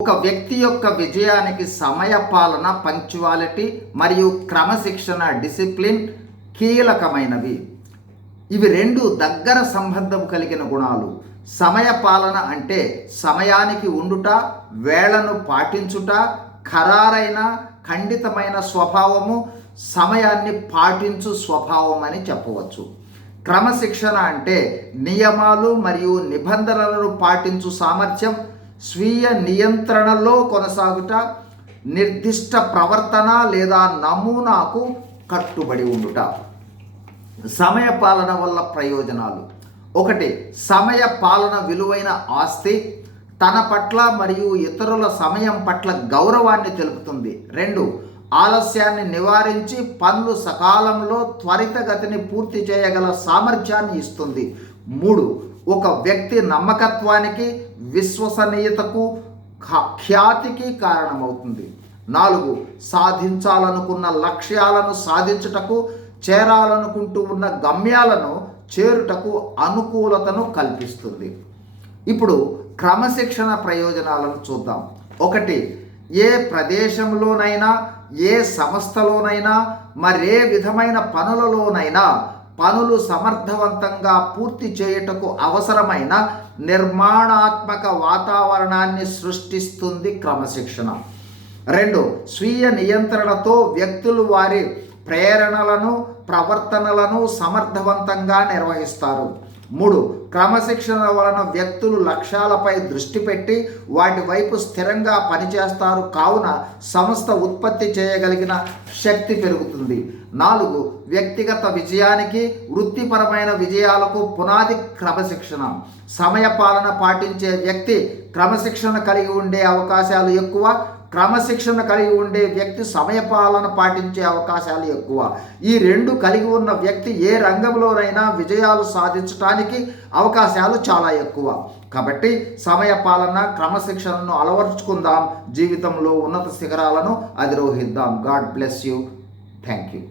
ఒక వ్యక్తి యొక్క విజయానికి సమయపాలన, పంక్చువాలిటీ మరియు క్రమశిక్షణ, డిసిప్లిన్ కీలకమైనవి. ఇవి రెండు దగ్గర సంబంధం కలిగిన గుణాలు. సమయపాలన అంటే సమయానికి ఉండుట, వేళను పాటించుట, ఖరారైన ఖండితమైన స్వభావము, సమయాన్ని పాటించు స్వభావం అని చెప్పవచ్చు. క్రమశిక్షణ అంటే నియమాలు మరియు నిబంధనలను పాటించు సామర్థ్యం, స్వీయ నియంత్రణలో కొనసాగుట, నిర్దిష్ట ప్రవర్తన లేదా నమూనాకు కట్టుబడి ఉండుట. సమయపాలన వల్ల ప్రయోజనాలు: 1. సమయ పాలన విలువైన ఆస్తి, తన పట్ల మరియు ఇతరుల సమయం పట్ల గౌరవాన్ని తెలుపుతుంది. 2. ఆలస్యాన్ని నివారించి పనులు సకాలంలో త్వరితగతిని పూర్తి చేయగల సామర్థ్యాన్ని ఇస్తుంది. 3. ఒక వ్యక్తి నమ్మకత్వానికి, విశ్వసనీయతకు, ఖ్యాతికి కారణమవుతుంది. 4. సాధించాలనుకున్న లక్ష్యాలను సాధించుటకు, చేరాలనుకుంటూ ఉన్న గమ్యాలను చేరుటకు అనుకూలతను కల్పిస్తుంది. ఇప్పుడు క్రమశిక్షణ ప్రయోజనాలను చూద్దాం. 1. ఏ ప్రదేశంలోనైనా, ఏ సంస్థలోనైనా, మరే విధమైన పనులలోనైనా పనులు సమర్థవంతంగా పూర్తి చేయుటకు అవసరమైన నిర్మాణాత్మక వాతావరణాన్ని సృష్టిస్తుంది క్రమశిక్షణ. 2. స్వీయ నియంత్రణతో వ్యక్తులు వారి ప్రేరణలను, ప్రవర్తనలను సమర్థవంతంగా నిర్వహిస్తారు. 3. క్రమశిక్షణ వలన వ్యక్తులు లక్ష్యాలపై దృష్టి పెట్టి వాటి వైపు స్థిరంగా పనిచేస్తారు. కావున సంస్థ ఉత్పత్తి చేయగలిగిన శక్తి పెరుగుతుంది. 4. వ్యక్తిగత విజయానికి, వృత్తిపరమైన విజయాలకు పునాది క్రమశిక్షణ. సమయపాలన పాటించే వ్యక్తి క్రమశిక్షణ కలిగి ఉండే అవకాశాలు ఎక్కువ. క్రమశిక్షణ కలిగి ఉండే వ్యక్తి సమయపాలన పాటించే అవకాశాలు ఎక్కువ. ఈ రెండు కలిగి ఉన్న వ్యక్తి ఏ రంగంలోనైనా విజయాలు సాధించడానికి అవకాశాలు చాలా ఎక్కువ. కాబట్టి సమయపాలన, క్రమశిక్షణను అలవర్చుకుందాం. జీవితంలో ఉన్నత శిఖరాలను అధిరోహిద్దాం. God bless you. Thank you.